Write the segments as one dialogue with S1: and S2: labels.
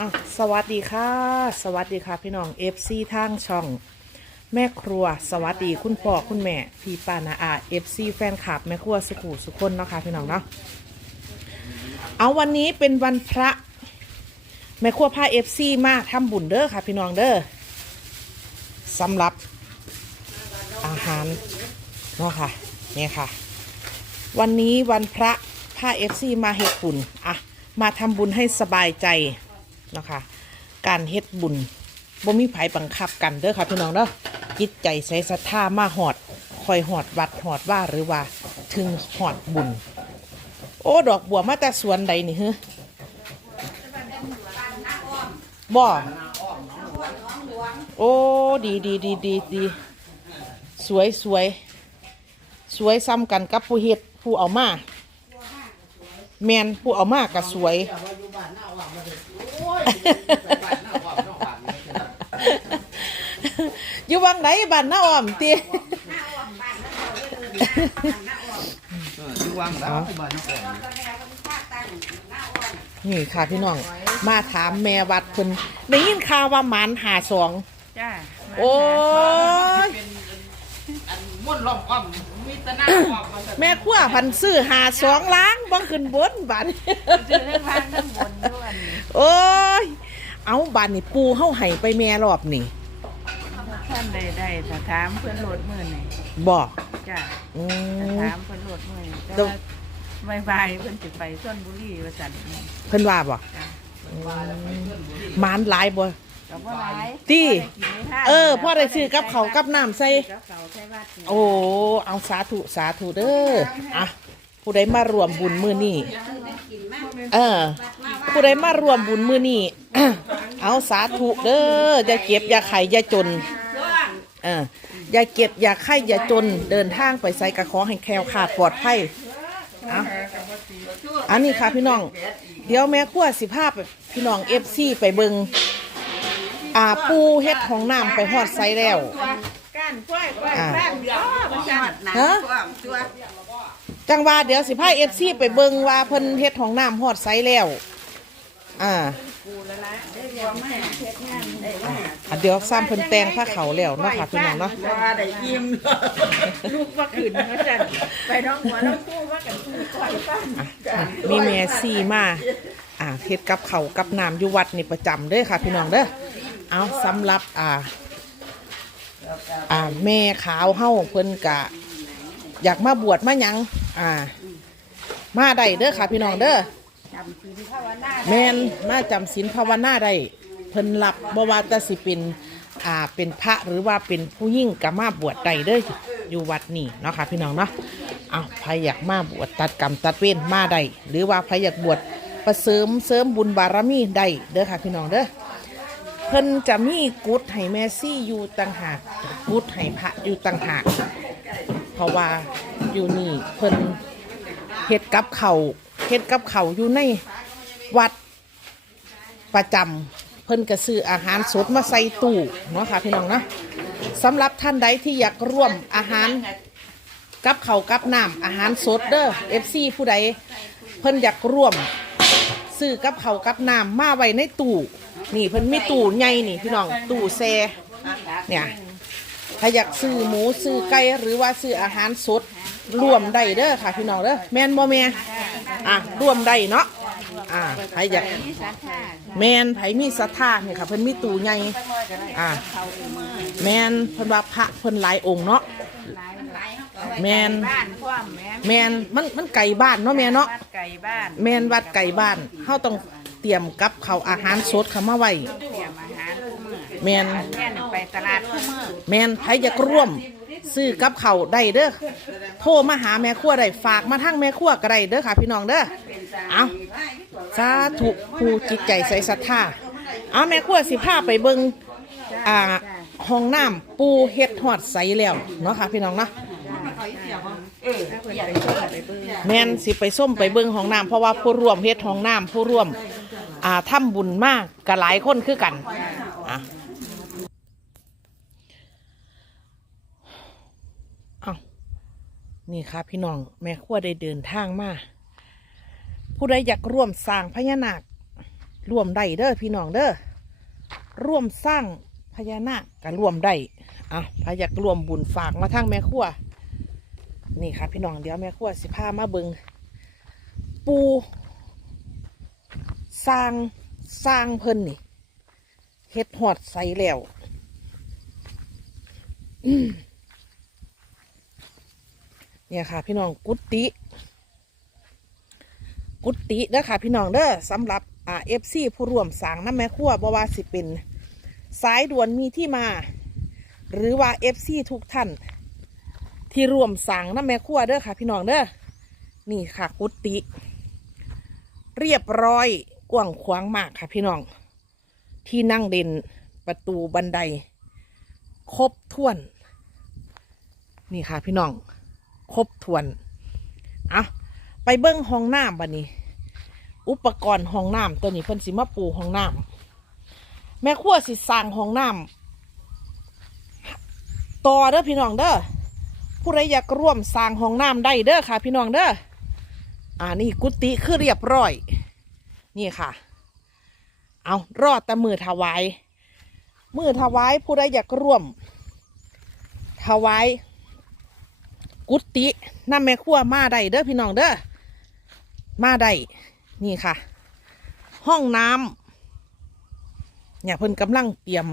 S1: อะสวัสดีค่ะ สวัสดีค่ะพี่น้อง FC ทางช่อง แม่ครัว สวัสดีคุณพ่อคุณแม่ พี่ป้านาอา FC แฟนคลับแม่ครัวสุขุสุคนเนาะค่ะพี่น้องเนาะเอาวันนี้เป็นวันพระแม่ครัวพา FC มาทำบุญเด้อค่ะ พี่น้องเด้อสำหรับอาหารเนาะค่ะเนี่ยค่ะ วันนี้วันพระพา FC มาเฮ็ดบุญอะมาทำบุญให้สบายใจ นะคะ การเฮ็ดบุญบ่มีไผบังคับกันเด้อค่ะพี่น้องเด้อจิตใจใส่ศรัทธามาหอดคอยหอดวัดหอดว่าหรือว่า ถึงหอดบุญ โอ้ดอกบัวมาแต่สวนใดนี่ฮึบ่โอ้ดีดีดีดีดีสวยสวยสวยซ้ำกันกับผู้เฮ็ดผู้เอามาแมนผู้เอามาก็สวย อยู่วังไหนบ้านน้าอ้อมตี
S2: เอออยู่วังแล้วที่บ้านนคร
S1: นี่ค่ะพี่น้อง มาถามแม่วัดเพิ่นได้ยินข่าวว่าหมานหาสอง
S3: จ้า
S1: โอ้ย
S2: อันม่วนล้อมอ้อม มีแตะหน้าอ้อมมาซะ
S1: แม่ขั้วพันซื้อหาสองล้างบ่ขึ้นบนบัด
S3: ซื้อทั้งล่างทั้งบนด้วย
S1: โอ้ย เอาบัดนี่ปูเฮาให้ไปแม่รอบนี่
S3: ท่านใดได้ถ้าถามเพื่อนโหลดมือไหน
S1: บ่
S3: จ้า
S1: อื
S3: ถ้าม ถามเพื่อนโหลดมือนี่แต่
S1: แล้ว
S3: ว่าบายๆเพื่อนสิไปส้นบุรีว่าสันนี่
S1: เพิ่นว่าบ่
S3: จ้า
S1: หมานหลายบ่
S3: กับว่าหลาย
S1: ตี้
S3: พอได้กินในห้าง
S1: เออพ่อได้ซื้อกับเขาวกับน้ำใส่
S3: กับเขาใส่วัดนี่
S1: โอ้ เอาสาธุสาธุเด้ออะผู้ใดมารวมบุญมือนี่เออ ผู้ใดมารวมบุญมือนี่ เอาสาธุเด้ออย่าเก็บอย่าไข่อย่าจน เอออย่าเก็บอย่าไข่อย่าจนเดินทางไปใส่กระขอให้แคล้วขาดปลอดภัยเอาอันนี้ค่ะพี่น้อง เดี๋ยวแม่ขั้วสิภาพพี่น้องเอฟซีไปเบิง อ่าปูเฮ็ดของน้ำไปฮอดไซแล้ว
S3: ก้านกล้วยกล้วย
S1: อ่า
S3: บ้านเดียวว่าสัน
S1: ฮะจังว่าเดี๋ยวสิพาเอฟซีไปเบิงว่าเพิ่นเฮ็ดของน้ำฮอดไซแล้ว อ่าอะเดี๋ยวซ้ำเพิ่นแต่งผ้าเขาวแล้วเนาะค่ะพี่น้องเนาะ
S3: ว่าได้ยิ้มลูกว่าขึ้นว่าสันไปน้องหัวน้องคู่ว่ากันคู่กล้วยบ้าน
S1: อะมีแม่ซี่มาอ่าเฮ็ดกับเขาวกับน้ำอยู่วัดนี่ประจำเด้อค่ะพี่น้องเด้อ เอาสำหรับอ่า อ่า แม่ขาวเฮาเพิ่นกะ อยากมาบวชมาหยัง อ่า มาได้เด้อค่ะพี่น้องเด้อ
S3: จำศีลภาวนา
S1: แมนมาจำศีลภาวนาได้เพิ่นรับบ่ว่าตสิเป็นอ่าเป็นพระหรือว่าเป็นผู้ยิ่งก็มาบวชได้เด้ออยู่วัดนี่เนาะค่ะพี่น้องเนาะเอาใครอยากมาบวชตัดกรรมตัดเวรมาได้หรือว่าใครอยากบวชประเสริมเสริมบุญบารมีได้เด้อค่ะพี่น้องเด้อ เพิ่นจะมีกุฏให้แมซี่อยู่ต่างหากกุฏให้พระอยู่ต่างหากเพราะว่าอยู่นี่เพิ่นเฮ็ดกับเขาเฮ็ดกับเขาอยู่ในวัดประจำเพิ่นก็ซื้ออาหารสดมาใส่ตู้เนาะค่ะพี่น้องเนาะสำหรับท่านใดที่อยากร่วมอาหารกับเขากับน้ำอาหารสดเด้อ FC ผู้ใดเพิ่นอยากร่วมซื้อกับเขากับน้ำมาไว้ในตู้ นี่เพิ่นมีตู้ใหญ่นี่พี่น้องตู้แซ่เนี่ยถ้าอยากซื้อหมูซื้อไก่หรือว่าซื้ออาหารสดร่วมได้เด้อค่ะพี่น้องเด้อแม่นบ่แม่อะร่วมได้เนาะอ่าใครอยาก
S3: ที่สัทธา
S1: แมนไผมีศรัทธาเนี่ยค่ะเพิ่นมีตู้ใหญ่อ่าแมนเพิ่นว่าพระเพิ่นหลายองค์เนาะแม่น
S3: บ้านพ่อมแม่
S1: แมนมันมันไก่บ้านเนาะแม่เนาะ
S3: วัดไก่บ้าน
S1: แมนวัดไก่บ้านเฮาต้องเตรียมกับเขาวอาหารสดเข้ามาไว้
S3: เตรียมอาหารคู่มือ
S1: แม่น
S3: แม่นไปตลาดคู่มือ
S1: แมนไผอยากร่วม ซื้อกับเขาวได้เด้อโทรมาหาแม่ครัวได้ฝากมาทางแม่ครัวก็ได้เด้อค่ะพี่น้องเด้อเอาสาธุผู้จิตใจใส่ศรัทธาเอาแม่ครัวสิพาไปเบิ่งอ่าห้องน้ำปูเฮ็ดฮอดใสแล้วเนาะค่ะพี่น้องเนาะแม่นสิไปส้มไปเบิ่งห้องน้ำเพราะว่าผู้ร่วมเฮ็ดห้องน้ำผู้ร่วม อ่าทำบุญมากก็หลายคนคือกันอะเอานี่ค่ะพี่น้อง แม่ขั้วได้เดินทางมา ผู้ใดอยากร่วมสร้างพญานาคร่วมได้เด้อพี่น้องเด้อร่วมสร้างพญานาคก็ร่วมได้อะพายากร่วมบุญฝากมาทางแม่ครัวนี่ค่ะพี่น้องเดี๋ยวแม่ครัวสิพามาเบิงปู สร้างสร้างเพิ่นนี่เฮ็ดหอดใสแล้วเนี่ยค่ะ พี่น้องกุฏิกุฏิเด้อค่ะ พี่น้องเด้อสำหรับอ่าเอฟซีผู้ร่วมสร้างน้ำแม่ครัวบว่าสิเป็นสายด่วนมีที่มา หรือว่าเอฟซีทุกท่าน ที่ร่วมสร้างน้ำแม่ครัวเด้อค่ะ พี่น้องเด้อนี่ค่ะ กุฏิเรียบร้อย กว้างขวางมากค่ะพี่น้อง ที่นั่งเด่นประตูบันได ครบถ้วน นี่ค่ะพี่น้อง ครบถ้วนอะไปเบิ้งห้องน้ำบัดนี้ อุปกรณ์ห้องน้ำตัวนี้เพิ่นสิมาปูห้องน้ำแม่ครัวสิสร้างห้องน้ำต่อเด้อพี่น้องเด้อผู้ใดอยากร่วมสร้างห้องน้ำได้เด้อค่ะ พี่น้องเด้ออ่านี่กุฏิคือเรียบร้อย นี่ค่ะ เอารอดแต่มือถวาย มือถวายผู้ใดอยากร่วม ถวาย กุฏิน้ำแม่ครัวมาได้เด้อพี่น้องเด้อ มาได้ นี่ค่ะ ห้องน้ำเนี่ยเพิ่นกำลังเตรียม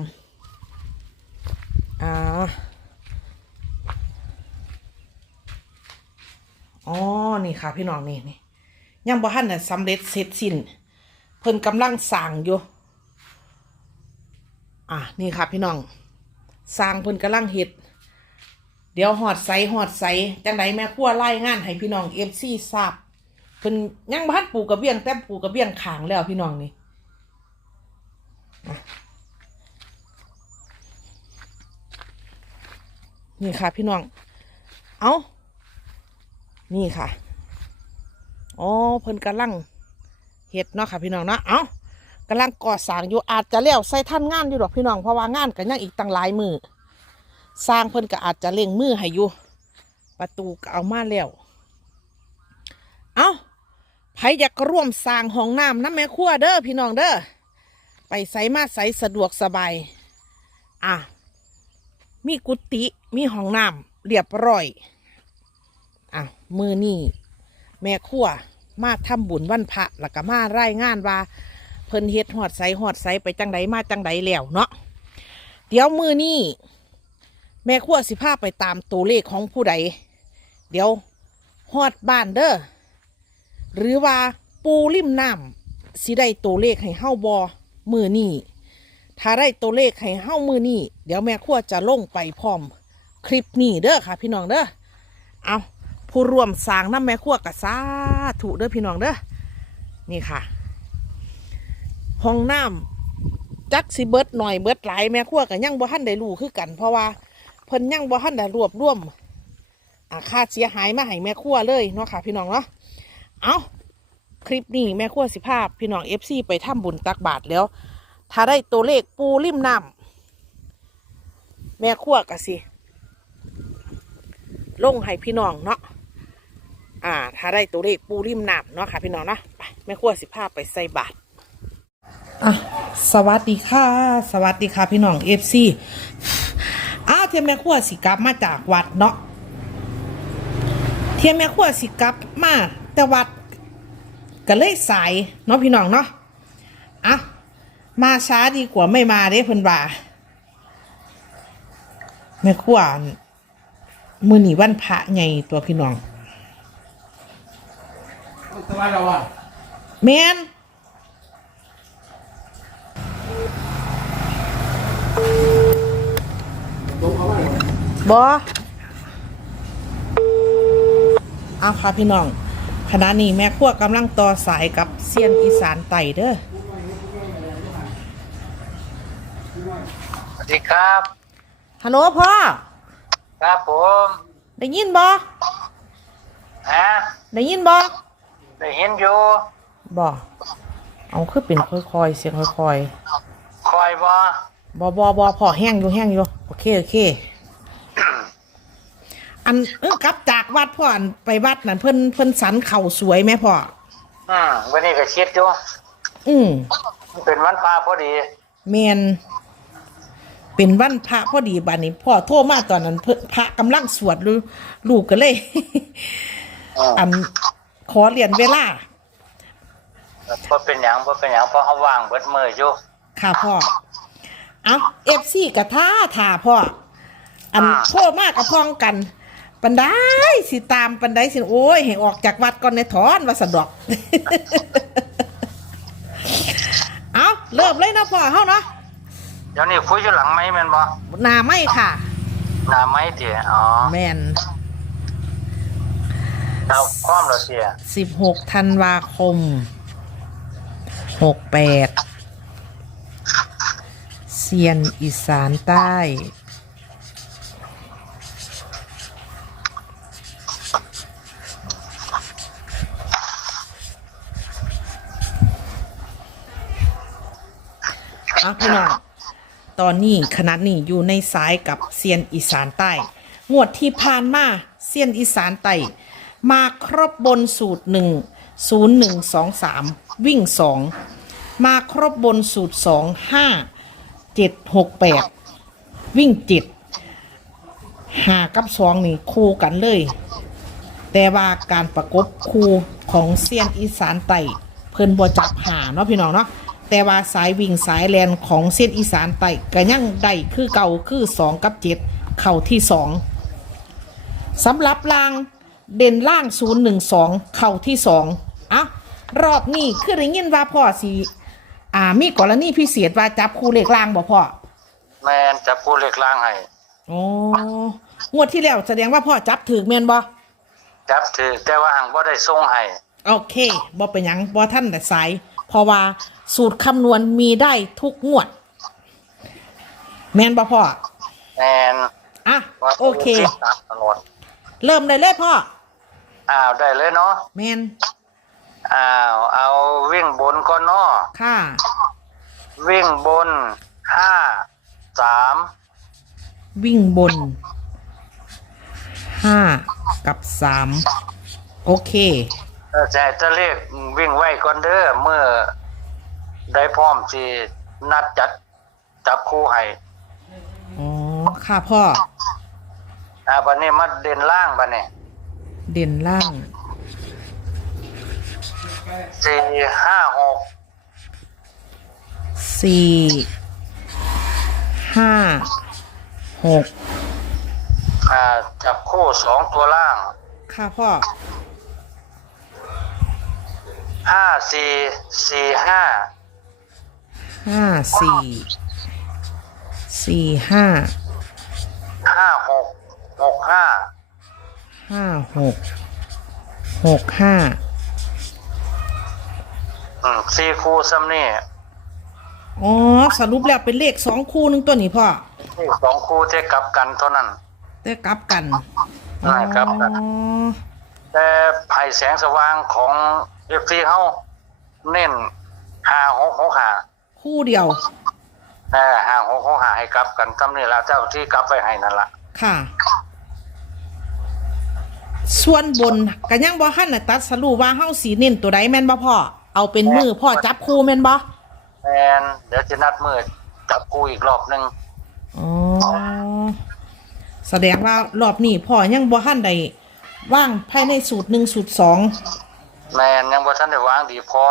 S1: อ่าอ๋อ นี่ค่ะ พี่น้องนี่นี่ยังบ่ทันน่ะสำเร็จเสร็จสิ้น เพิ่นกำลังสร้างอยู่ อะนี่ค่ะพี่น้องสร้างเพิ่นกำลังเฮ็ด เดี๋ยวหอดใสหอดใสจังไดแม่ครัวไล่งานให้พี่น้องเอฟซีทราบเพิ่นยังบ้านปลูกกระเบี้ยงแต่ปลูกกระเบี้ยงขางแล้วพี่น้องนี่นี่ค่ะพี่น้อง เอานี่ค่ะ อ๋อ เพิ่นกำลัง เฮ็ดเนาะค่ะพี่น้องเนาะ เอากำลังก่อสร้างอยู่อาจจะแล้วใส่ท่านงานอยู่ดอกพี่น้องเพราะว่างานกันยังอีกตั้งหลายมือสร้างเพิ่นก็อาจจะเล่งมือให้อยู่ประตูก็เอามาแล้ว เอาไผอยากร่วมสร้างห้องน้ำน้ำแม่ครัวเด้อพี่น้องเด้อไปใส่มาใส่สะดวกสบาย อะ มีกุฏิมีห้องน้ำเรียบร้อย อะ มือนี่แม่ครัว มาทำบุญวันพระแล้วก็มาไรายงานว่า เพิ่นเฮ็ดหอดใสหอดใสไปจังใดมาจังใดแล้วเนาะเดี๋ยวมือนี่แม่ขั้วสิพาไปตามตัวเลขของผู้ใด เดี๋ยวฮอดบ้านเด้อหรือว่าปูริมน้ำสิได้ตัวเลขให้เฮ้าบอมือนี่ถ้าได้ตัวเลขให้เฮ้ามือนี่เดี๋ยวแม่ขั้วจะลงไปพร้อม คลิปนี้เด้อค่ะ พี่น้องเด้อเอา ผู้ร่วมสร้างน้ำแม่ขั้วกับสาธุเด้อพี่น้องเด้อนี่ค่ะ ห้องน้ำจักสิเบิดหน่อยเบิดหลายแม่ขั้วกับยังบ่ทันได้รู้คือกัน เพราะว่าเพิ่นยังบ่ทันได้รวบรวมอาค่าเสียหายมาให้แม่ครัวเลยเนาะค่ะ พี่น้องเนาะเอาคลิปนี้แม่ครัวสิภาพ พี่น้องเอฟซีไปทำบุญตักบาทแล้ว ถ้าได้ตัวเลขปูริมน้ำแม่ครัวก็สิลงให้พี่น้องเนาะ อ่า ถ้าได้ตัวเลขปูริมน้ำเนาะค่ะพี่น้องเนาะไปแม่ครัวสิภาพไปใส่บาทอะสวัสดีค่ะ สวัสดีค่ะพี่น้องเอฟซีอ้าวเทียมแม่ขั้วสิกลับมาจากวัดเนาะเทียมแม่ขั้วสิกลับมาแต่วัดก็เลยสายเนาะพี่น้องเนาะอะมาช้าดีกว่าไม่มาเด้เพิ่นว่าแม่ขั้วมือหนีวันพระไงตัวพี่น้อง
S2: สวัสดีว่า
S1: แมนบอเอาค่ะพี่น้องขณะนี้แม่ขั้วกำลังต่อสายกับเซียนอีสานไต่เด้อ
S4: สวัสดีครับ
S1: ฮัลโหลพ่อ
S4: ครับผม
S1: ได้ยินบอ
S4: ฮะ
S1: ได้ยินบอ
S4: ได้เห็นอยู่
S1: บอเอาคือเป็นค่อยๆเสียงค่อย
S4: คอยบ่
S1: ๆบอบอบอพอแห้งอยู่แห้งอยู่โอเคโอเค อันเออกลับจากวัดพ่ออันไปวัดนั่นเพิ่นเพิ่นสันเข่าสวยไหมพ่อ
S4: อืมวันนี้ก็คิดอยู่
S1: อืม
S4: เป็นวันพาพอดี
S1: เมียนเป็นวันพระพอดีบัดนี้พ่อโทรมาตอนนั้นเพิ่นพระกำลังสวดลูลูกก็เลยอัน ขอเรียนเวลา
S4: บ่เป็นหยังบ่เป็นหยังเพราะเขาว่างเบิดมืออยู่
S1: ค่ะพ่อเอาเอฟซีกับท่าท่าพ่ออัน
S4: อ่า
S1: โทรมากกับพ้องกันปันได้สิตามปันได้สิโอ้ยให้ออกจากวัดก่อนในถอนว่าสะดอก เอาเริ่มเลยนะพ่อเฮาเนาะ
S4: เดี๋ยวนี้คุยอยู่หลังไม้แม่นบ่
S1: หนาไม่ค่ะ
S4: หน้าไม้เติอ๋อ
S1: แมน
S4: เอาความเราเสีย
S1: สิบหกธันวาคมหกแปดเซียนอีสานใต้อะพี่น้อง ตอนนี้คณะนี้อยู่ในสายกับเซียนอีสานใต้ งวดที่ผ่านมาเซียนอีสานใต้ มาครบบนสูตรหนึ่งศูนย์หนึ่งสองสามวิ่งสองมาครบบนสูตรสองห้าเจ็ดหกแปดวิ่งเจ็ดหากับสองนี่คู่กันเลย แต่ว่าการประกบคู่ของเซียนอีสานไต่เพิ่นบ่จับหาเนาะพี่น้องเนาะแต่ว่าสายวิ่งสายแลนของเซียนอีสานไต่ก็ยังได้คือเก่าคือสองกับเจ็ดเข้าที่สองสำหรับลาง เด่นล่างศูนย์หนึ่งสองเข้าที่สองอะรอบนี้คือได้ยินว่าพ่อสีอ่ามีกรณีพิเศษว่าจับคู่เลขล่างบ่พ่อ
S4: แม่นจะพูดเลขล่างให้
S1: อ๋องวดที่แล้วแสดงว่าพ่อจับถือแม่นบ่
S4: จับถือแต่ว่าหังบ่ได้ส่งให้
S1: โอเคบ่เป็นหยังบ่ท่านแต่สายเพราะว่าสูตรคำนวณมีได้ทุกงวด แม่นบ่พ่อ
S4: แม่น
S1: อะ
S4: ว่า
S1: โอเค
S4: ตามตลอด
S1: เริ่มได้เลยพ่อ
S4: อ้าวได้เลยเนาะ
S1: แม่น
S4: อ้าวเอาวิ่งบนก่อนเนาะ
S1: ค่ะ
S4: วิ่งบนห้าสาม
S1: วิ่งบนห้ากับสามโอเค
S4: เออจะจะเรียกวิ่งไว้ก่อนเด้อเมื่อได้พร้อมสินัดจัดจับคู่ให้
S1: อ๋อ ค่ะพ่อ
S4: อ่าบัดนี้มาเด่นล่างบัดนี้
S1: เด่นล่าง
S4: สี่ห้าหก
S1: สี่ห้าหก
S4: อ่าจับคู่สองตัวล่าง
S1: ค่ะพ่อ
S4: ห้าสี่สี่ห้า
S1: ห้าสี่สี่ห้า
S4: ห้าหกหกห้า
S1: ห้าหกหกห้า
S4: อืมสี่คู่ซ้ำนี่
S1: อ๋อสรุปแล้วเป็นเลขสองคู่หนึงตัวนี้พ่อ
S4: นี่สองคู่เท่กลับกันเท่านั้น
S1: ได้กลับกัน
S4: ใช่ครับ
S1: อ๋อ
S4: แต่ไผ่แสงสว่างของเอฟซีเฮาเน้นห้าหกหกห้า
S1: คู่เดียว
S4: เออห้าหกหกห้าให้กลับกันซ้ำนี่ละเจ้าที่กลับไปให้นั่นละ
S1: ค่ะ ส่วนบนก็ยังบ่ทันน่ะตัดสรุปว่าเฮาสีเน้นตัวใดแม่นบ่พ่อเอาเป็นมือพ่อจับคู่แม่นบ่
S4: แมนเดี๋ยวจะนัดมือจับคู่อีกรอบหนึ่ง
S1: อ๋อแสดงว่ารอบนี้พ่อยังบ่ทันได้ว่างภายในสูตรหนึ่งสูตรสอง
S4: แมนยังบ่ทันได้วางดีพอ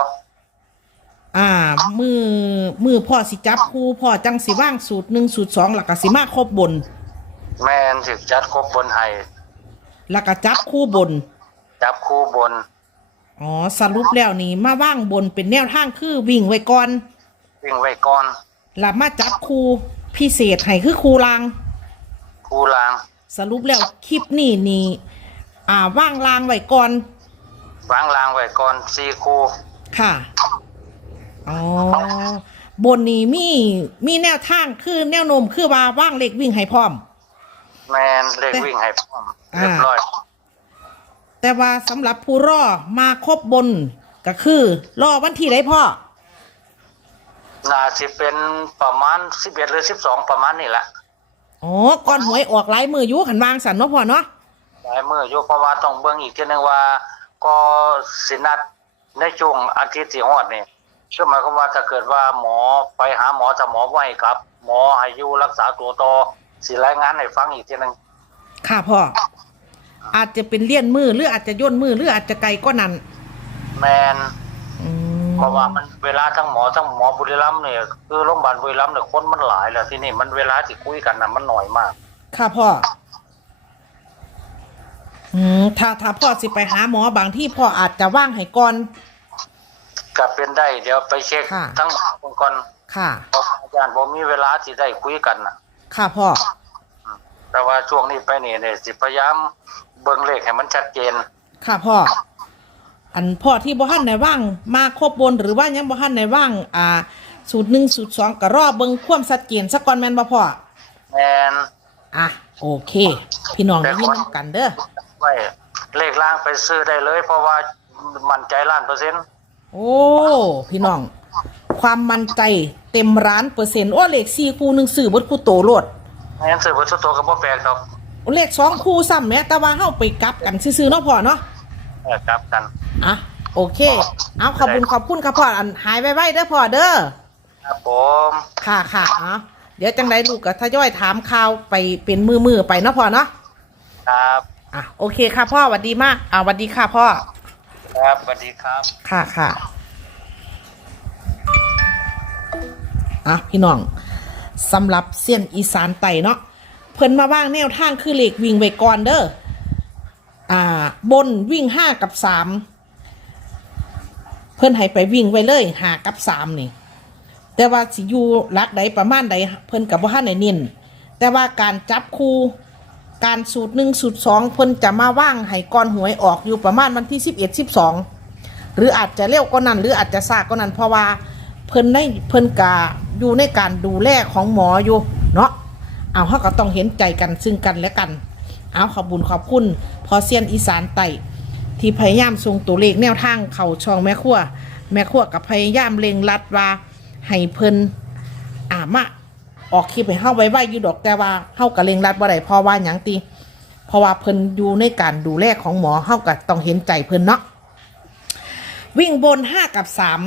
S1: อ่า มือมือพ่อสิจับคู่พ่อจังสิว่างสูตรหนึ่งสูตรสองแล้วก็สิมาครบบน
S4: แมนถึกจัดครบบนให้
S1: แล้วก็จับคู่บน
S4: จับคู่บน
S1: อ๋อ สรุปแล้วนี่มาว่างบนเป็นแนวทางคือวิ่งไว้ก่อน
S4: วิ่งไว้ก่อน
S1: แล้วมาจับคู่พิเศษให้คือคู่ลาง
S4: คู่ลาง
S1: สรุปแล้วคลิปนี้นี่ อ่าว่างลางไว้ก่อน
S4: วางลางไว้ก่อนสี่คู่
S1: ค่ะ อ๋อ บนนี้มีมีแนวทางคือแนวโน้มคือว่าว่างเล็กวิ่งให้พร้อม
S4: แมนเลขวิ่งให้พร้อม
S1: อ่า
S4: เรียบร้อย
S1: แต่ว่าสำหรับผู้รอมาครบบนก็คือ รอวันที่ไหนพ่อ
S4: น่าสิเป็นประมาณสิบเอ็ดหรือสิบสองประมาณนี่แหละ
S1: อ๋อ ก่อนหวยออกหลายมืออยุขันวางสันเนาะพ่อเนาะ
S4: หลายมืออยู่เพราะว่าต้องเบิ่งอีกทีหนึงว่า ก็สินัดในช่วงอาทิตย์ที่ฮอดนี่ซึ่งหมายความว่าถ้าเกิดว่าหมอไปหาหมอถ้าหมอไหวครับ หมอให้อยู่รักษาตัวต่อสิรายงานให้ฟังอีกทีหนึง
S1: ค่ะพ่อ อาจจะเป็นเลี่ยนมือหรืออาจจะย่นมือหรืออาจจะไกลก็นั่น
S4: แมน
S1: อืม
S4: เพราะว่ามันเวลาทั้งหมอทั้งหมอบุรีรัมย์เนี่ยคือโรงพยาบาลบุรีรัมย์เนี่ยคนมันหลายแล้วที่นี่มันเวลาที่คุยกันนะมันหน่อยมาก
S1: ค่ะพ่ออืมถ้าถ้าพ่อสิไปหาหมอบางที่พ่ออาจจะว่างให้ก่อน
S4: ก็เป็นได้เดี๋ยวไปเช็ค
S1: ค่ะ
S4: ทั้งหมอก่อน
S1: ค่ะ
S4: เพราะอาจารย์ผมมีเวลาที่ได้คุยกันนะ
S1: ค่ะพ่อ
S4: แต่ว่าช่วงนี้ไปนี่เนี่ยสิพยายามเบิ่งเลขให้มันชัดเจน
S1: ค่ะพ่อ อันพ่อที่บ่ทันในว่าง มาครบบนหรือว่ายังบ่ทันในว่าง อ่า สูตรหนึ่งสูตรสองก็รอเบิ่งความชัดเจนสักก่อนแม่นบ่พ่อ
S4: แมน
S1: อะโอเค พี่น้องได้ยินนำกันเด้อ
S4: ไว้เลขล่างไปซื้อได้เลย เพราะว่ามั่นใจล้านเปอร์เซ็นต์
S1: โอ้พี่น้อง ความมั่นใจเต็มร้านเปอร์เซ็นต์โอ้เลขสี่คู่หนึ่งสื่อเบดคู่โตโลด
S4: งั้นซื้อวัตถุตัวก็บ่แปลกดอก
S1: เลขสองคู่ซ้ำแหม้แต่ว่าเฮาไปกลับกันซื่อๆเนาะพ่อเนาะ
S4: เออครับกัน
S1: อะโอเค เอาขอบคุณขอบคุณครับพ่ออันหายไวๆเด้อพ่อเด้อ
S4: ครับผม
S1: ค่ะค่ะเอาเดี๋ยวจังไดลูกก็ทยอยถามข่าวไปเป็นมือมือๆไปเนาะพ่อเนาะ
S4: ครับ
S1: อะโอเคค่ะพ่อสวัสดีมาก อ่าสวัสดีค่ะพ่อ
S4: ครับสวัสดีครับ
S1: ค่ะค่ะอะพี่น้อง สำหรับเส้นอีสานไต่เนาะเพิ่นมาว่างแนวทางคือเหล็กวิ่งไว้ก่อนเด้ออ่าบนวิ่งห้ากับสามเพิ่นให้ไปวิ่งไว้เลยหากับสามนี่แต่ว่าสิอยู่ลักใดประมาณใดเพิ่นกับว่าในเน้นแต่ว่าการจับคู่การสูตรหนึ่งสูตรสองเพิ่นจะมาว่างให้ก่อนหวยออกอยู่ประมาณวันที่สิบเอ็ดสิบสองหรืออาจจะเร็วก็นั้น หรืออาจจะซากก็นั้นเพราะว่า เพิ่นในเพิ่นกาอยู่ในการดูแลของหมออยู่เนาะเอาเขาก็ต้องเห็นใจกันซึ่งกันและกัน เอาขอบบุญขอบคุณพอเซียนอีสานไต่ที่พยายามส่งตัวเลขแนวทางเข่าช่องแม่ขั้วแม่ขั้วกับพยายามเล็งรัดว่าให้เพิ่นอ่ามาออกคลิปให้เฮาไว้ไว้อยู่ดอกแต่ว่าเฮากับเล็งรัดบ่าไดพราะว่าหยังตีเพราะว่าเพิ่นอยู่ในการดูแลของหมอเฮาก็ต้องเห็นใจเพิ่นเนาะวิ่งบนห้ากับสาม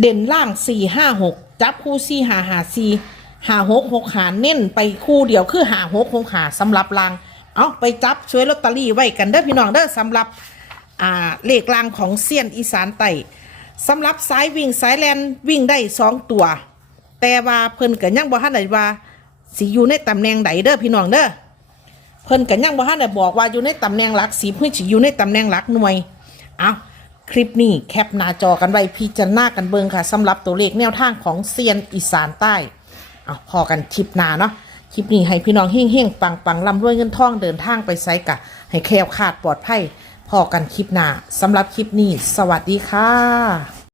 S1: เด่นล่างสี่ห้าหกจับคู่สี่หาหาสี่หาหกหกหาเน้นไปคู่เดียวคือหาหกหกหาสำหรับลางเอาไปจับช่วยลอตเตอรี่ไว้กันเด้อพี่น้องเด้อสำหรับอ่าเลขลางของเซียนอีสานไต่สำหรับสายวิ่งสายแลนวิ่งได้สองตัว แต่ว่าเพิ่นกันยังบ่ทันได้ว่าสิอยู่ในตำแหน่งใดเด้อพี่น้องเด้อเพิ่นกันยังบ่ทันได้บอกว่าอยู่ในตำแหน่งหลักสิบเพื่อสิอยู่ในตำแหน่งหลักหน่วยเอา คลิปนี้แคปหน้าจอกันไว้พิจารณากันเบิงค่ะสำหรับตัวเลขแนวทางของเซียนอีสานใต้เอาพอกันคลิปหน้าเนาะคลิปนี้ให้พี่น้องเฮงเฮงปังปังลำรวยเงินทองเดินทางไปไซกะ ให้แคล้วคาดปลอดภัยพอกันคลิปหน้าสำหรับคลิปนี้ สวัสดีค่ะ